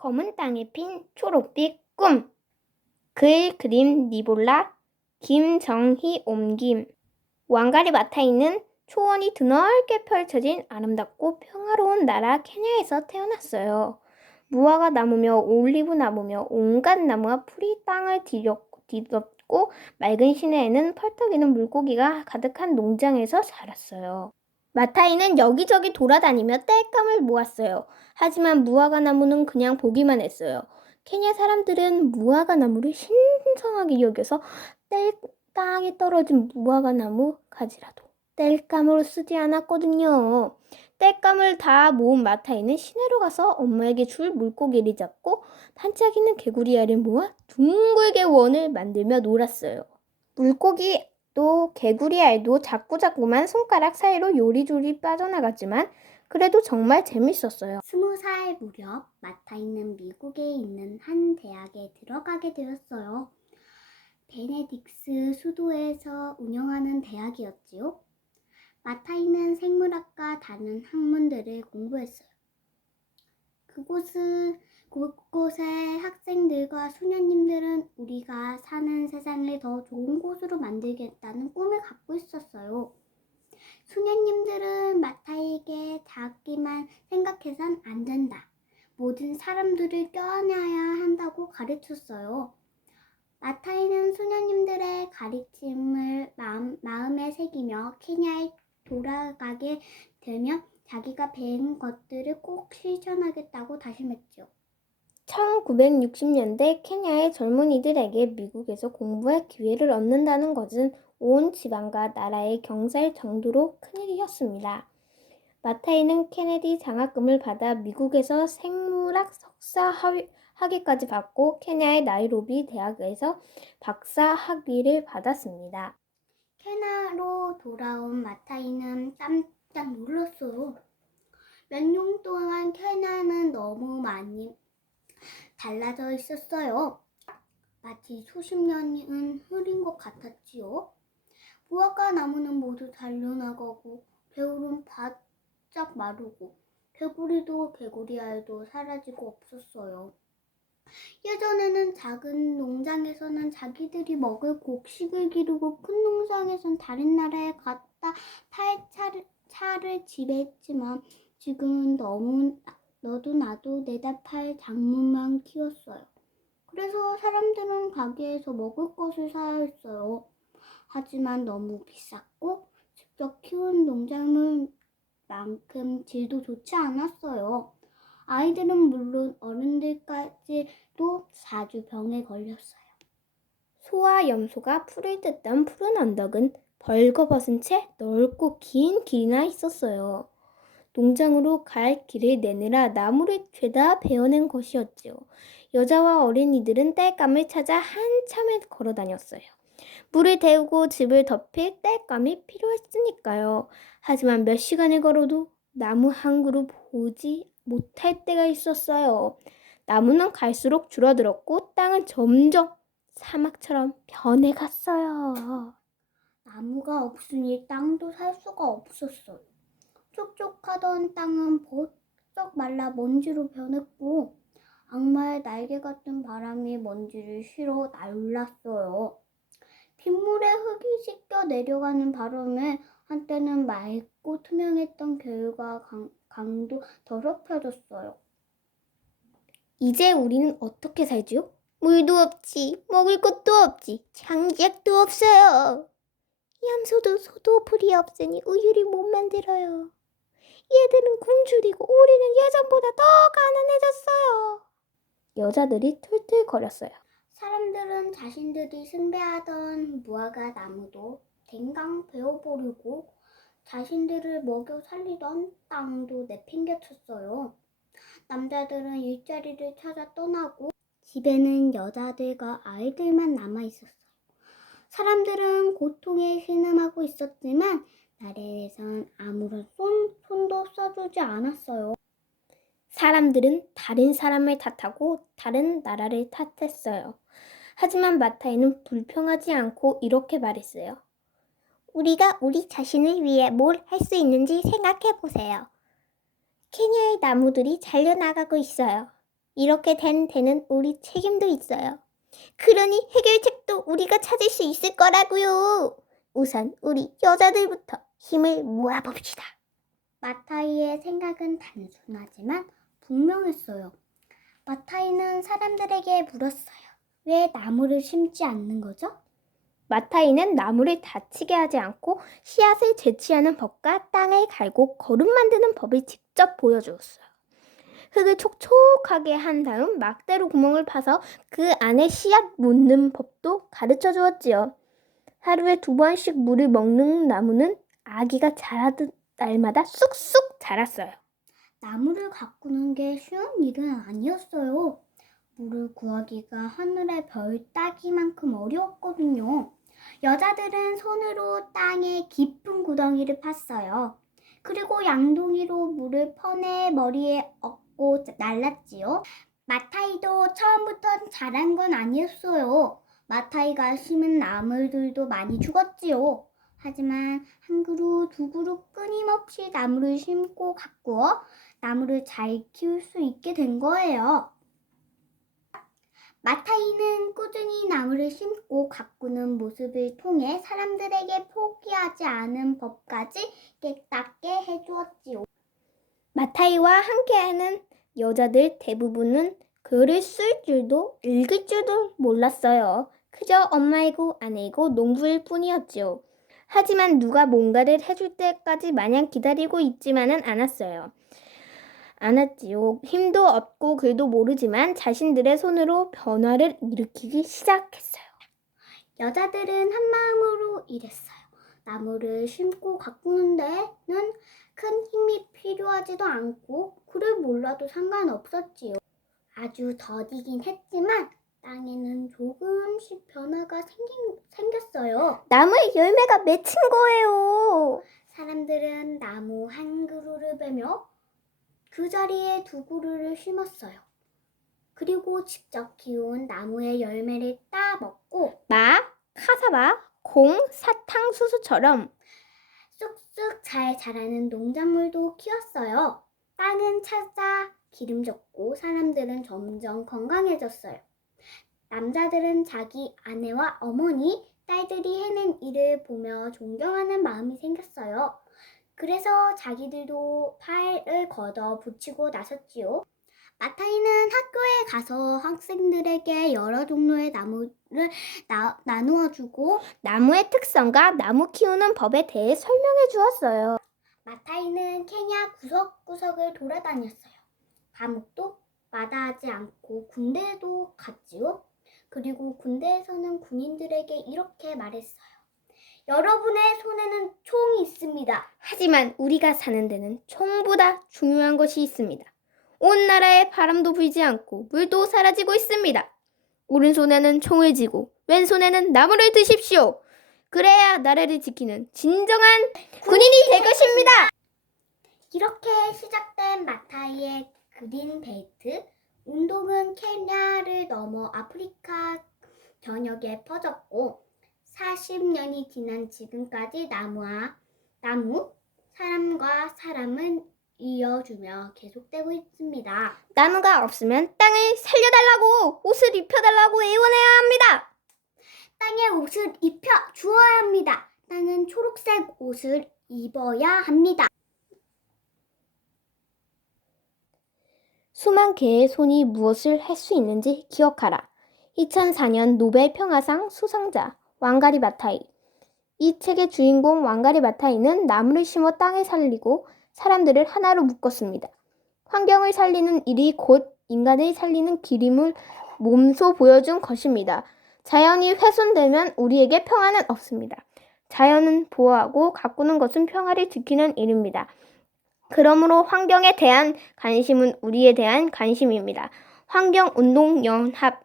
검은 땅에 핀 초록빛 꿈. 글 그림 니볼라 김정희 옮김. 왕갈이 맡아있는 초원이 드넓게 펼쳐진 아름답고 평화로운 나라 케냐에서 태어났어요. 무화과 나무며 올리브 나무며 온갖 나무와 풀이 땅을 뒤덮고 맑은 시내에는 펄떡이는 물고기가 가득한 농장에서 자랐어요. 마타이는 여기저기 돌아다니며 땔감을 모았어요. 하지만 무화과 나무는 그냥 보기만 했어요. 케냐 사람들은 무화과 나무를 신성하게 여겨서 땅에 떨어진 무화과 나무 가지라도 땔감으로 쓰지 않았거든요. 땔감을 다 모은 마타이는 시내로 가서 엄마에게 줄 물고기를 잡고 반짝이는 개구리 알을 모아 둥글게 원을 만들며 놀았어요. 물고기도 개구리 알도 자꾸자꾸만 손가락 사이로 요리조리 빠져나갔지만 그래도 정말 재밌었어요. 20살 무렵 마타이는 미국에 있는 한 대학에 들어가게 되었어요. 베네딕스 수도에서 운영하는 대학이었지요. 마타이는 생물학과 다른 학문들을 공부했어요. 그곳의 학생들과 소년님들은 우리가 사는 세상을 더 좋은 곳으로 만들겠다는 꿈을 갖고 있었어요. 소년님들은 마타이에게 자기만 생각해선 안 된다. 모든 사람들을 껴안아야 한다고 가르쳤어요. 마타이는 소년님들의 가르침을 마음에 새기며 케냐에 돌아가게 되면 자기가 배운 것들을 꼭 실천하겠다고 다짐했죠. 1960년대 케냐의 젊은이들에게 미국에서 공부할 기회를 얻는다는 것은 온 지방과 나라의 경사일 정도로 큰일이었습니다. 마타이는 케네디 장학금을 받아 미국에서 생물학 석사 학위까지 받고 케냐의 나이로비 대학에서 박사 학위를 받았습니다. 케냐로 돌아온 마타이는 깜짝 놀랐어요. 몇 년 동안 케냐는 너무 많이 달라져 있었어요. 마치 수십 년은 흐린 것 같았지요. 무화과 나무는 모두 잘려나가고 개울은 바짝 마르고 개구리도 개구리 알도 사라지고 없었어요. 예전에는 작은 농장에서는 자기들이 먹을 곡식을 기르고 큰 농장에선 다른 나라에 갖다 팔 차를 지배했지만 지금은 너도 나도 내다 팔 작물만 키웠어요. 그래서 사람들은 가게에서 먹을 것을 사야 했어요. 하지만 너무 비쌌고 직접 키운 농작물만큼 질도 좋지 않았어요. 아이들은 물론 어른들까지도 자주 병에 걸렸어요. 소와 염소가 풀을 뜯던 푸른 언덕은 벌거벗은 채 넓고 긴 길이나 있었어요. 농장으로 갈 길을 내느라 나무를 죄다 베어낸 것이었지요. 여자와 어린이들은 땔감을 찾아 한참을 걸어 다녔어요. 물을 데우고 집을 덮일 땔감이 필요했으니까요. 하지만 몇 시간을 걸어도 나무 한 그루 보지 못할 때가 있었어요. 나무는 갈수록 줄어들었고 땅은 점점 사막처럼 변해갔어요. 나무가 없으니 땅도 살 수가 없었어요. 촉촉하던 땅은 버쩍 말라 먼지로 변했고 악마의 날개 같은 바람이 먼지를 실어 날랐어요. 빗물에 흙이 씻겨 내려가는 바람에 한때는 맑고 투명했던 계율과 강도 더럽혀졌어요. 이제 우리는 어떻게 살지요? 물도 없지, 먹을 것도 없지, 장작도 없어요. 염소도 소도 풀이 없으니 우유를 못 만들어요. 얘들은 굶주리고 우리는 예전보다 더 가난해졌어요. 여자들이 툴툴거렸어요. 사람들은 자신들이 숭배하던 무화과 나무도 댕강 베어버리고 자신들을 먹여 살리던 땅도 내팽개쳤어요. 남자들은 일자리를 찾아 떠나고 집에는 여자들과 아이들만 남아있었어요. 사람들은 고통에 신음하고 있었지만 나라에선 아무런 손도 써주지 않았어요. 사람들은 다른 사람을 탓하고 다른 나라를 탓했어요. 하지만 마타이는 불평하지 않고 이렇게 말했어요. 우리가 우리 자신을 위해 뭘 할 수 있는지 생각해 보세요. 케냐의 나무들이 잘려나가고 있어요. 이렇게 된 데는 우리 책임도 있어요. 그러니 해결책도 우리가 찾을 수 있을 거라고요. 우선 우리 여자들부터 힘을 모아봅시다. 마타이의 생각은 단순하지만 분명했어요. 마타이는 사람들에게 물었어요. 왜 나무를 심지 않는 거죠? 마타이는 나무를 다치게 하지 않고 씨앗을 재치하는 법과 땅을 갈고 거름 만드는 법을 직접 보여주었어요. 흙을 촉촉하게 한 다음 막대로 구멍을 파서 그 안에 씨앗 묻는 법도 가르쳐 주었지요. 하루에 2번씩 물을 먹는 나무는 아기가 자라던 날마다 쑥쑥 자랐어요. 나무를 가꾸는 게 쉬운 일은 아니었어요. 물을 구하기가 하늘의 별 따기만큼 어려웠거든요. 여자들은 손으로 땅에 깊은 구덩이를 팠어요. 그리고 양동이로 물을 퍼내 머리에 얹고 날랐지요. 마타이도 처음부터 잘한 건 아니었어요. 마타이가 심은 나무들도 많이 죽었지요. 하지만 한 그루 두 그루 끊임없이 나무를 심고 가꾸어 나무를 잘 키울 수 있게 된 거예요. 마타이는 꾸준히 나무를 심고 가꾸는 모습을 통해 사람들에게 포기하지 않은 법까지 깨닫게 해주었지요. 마타이와 함께하는 여자들 대부분은 글을 쓸 줄도 읽을 줄도 몰랐어요. 그저 엄마이고 아내이고 농부일 뿐이었지요. 하지만 누가 뭔가를 해줄 때까지 마냥 기다리고 있지만은 않았지요. 힘도 없고 글도 모르지만 자신들의 손으로 변화를 일으키기 시작했어요. 여자들은 한 마음으로 일했어요. 나무를 심고 가꾸는 데는 큰 힘이 필요하지도 않고 글을 몰라도 상관없었지요. 아주 더디긴 했지만 땅에는 조금씩 변화가 생겼어요. 나무에 열매가 맺힌 거예요. 사람들은 나무 한 그루를 베며 그 자리에 두 그루를 심었어요. 그리고 직접 키운 나무의 열매를 따 먹고 카사바, 공, 사탕수수처럼 쑥쑥 잘 자라는 농작물도 키웠어요. 땅은 찾아 기름졌고 사람들은 점점 건강해졌어요. 남자들은 자기 아내와 어머니, 딸들이 해낸 일을 보며 존경하는 마음이 생겼어요. 그래서 자기들도 팔을 걷어 붙이고 나섰지요. 마타이는 학교에 가서 학생들에게 여러 종류의 나무를 나누어 주고 나무의 특성과 나무 키우는 법에 대해 설명해 주었어요. 마타이는 케냐 구석구석을 돌아다녔어요. 감옥도 마다하지 않고 군대에도 갔지요. 그리고 군대에서는 군인들에게 이렇게 말했어요. 여러분의 손에는 총이 있습니다. 하지만 우리가 사는 데는 총보다 중요한 것이 있습니다. 온 나라에 바람도 불지 않고 물도 사라지고 있습니다. 오른손에는 총을 쥐고 왼손에는 나무를 드십시오. 그래야 나라를 지키는 진정한 군인이 될 것입니다. 이렇게 시작된 마타이의 그린 벨트 운동은 케냐를 넘어 아프리카 전역에 퍼졌고 40년이 지난 지금까지 나무, 사람과 사람은 이어주며 계속되고 있습니다. 나무가 없으면 땅을 살려달라고 옷을 입혀달라고 애원해야 합니다. 땅에 옷을 입혀 주어야 합니다. 땅은 초록색 옷을 입어야 합니다. 수만 개의 손이 무엇을 할 수 있는지 기억하라. 2004년 노벨 평화상 수상자 왕가리 마타이. 이 책의 주인공 왕가리 마타이는 나무를 심어 땅을 살리고 사람들을 하나로 묶었습니다. 환경을 살리는 일이 곧 인간을 살리는 길임을 몸소 보여준 것입니다. 자연이 훼손되면 우리에게 평화는 없습니다. 자연은 보호하고 가꾸는 것은 평화를 지키는 일입니다. 그러므로 환경에 대한 관심은 우리에 대한 관심입니다. 환경운동연합